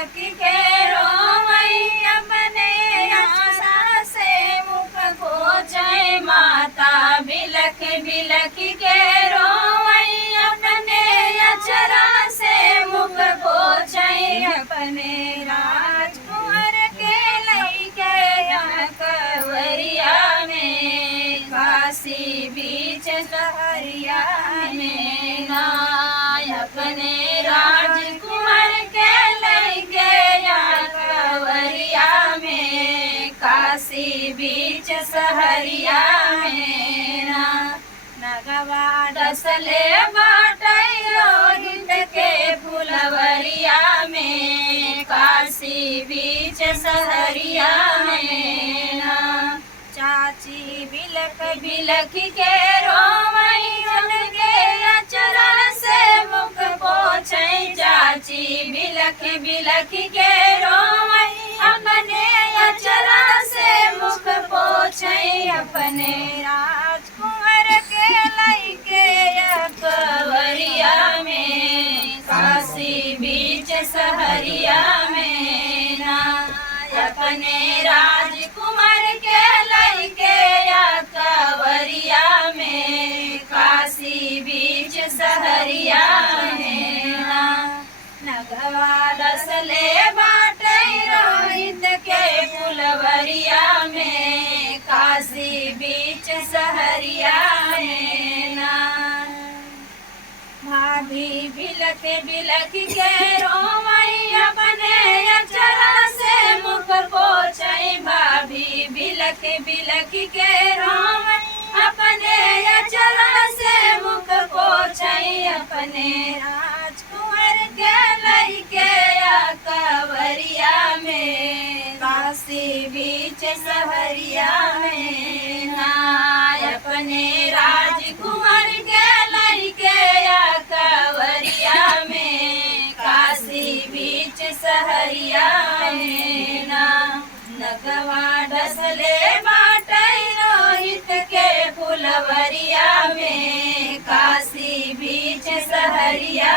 बिलख के रोवई अपने आशा से मुख पोछे माता बिलख बिलख के रोवई अपने अचरा से मुख पोछे अपने राजकुंवर के लइके कवरिया में काशी बीच सहरिया में ना अपने राजकुमार के लइके कवरिया में काशी बीच सहरिया में ना नगवा डसले बाटै रोहित के फुलवरिया में काशी बीच सहरिया में ना चाची बिलख बिलख के रोवई के अचरा से मुख पोछे चाची बिलख बिलख के रोवई अपने अचरा से मुख पोछे अपने राजकुंवर के लइके कवरिया में काशी बीच सहरिया में ना अपने राजकुमार के लइके कवरिया में काशी बीच सहरिया में ना नगवा डसले बाटै रोहित के फुलवरिया में काशी बीच सहरिया में ना भाभी बिलख बिलख के रोवई अपने अचरा से मुख पोछे भाभी बिलख बिलख के रोवई अपने अचरा से मुख पोछे अपने राजकुंवर के लइके कवरिया में काशी बीच सहरिया में ना अपने राजकुमार के लइके कवरिया में काशी बीच सहरिया में ना नगवा डसले बाटै रोहित के फुलवरिया में काशी बीच सहरिया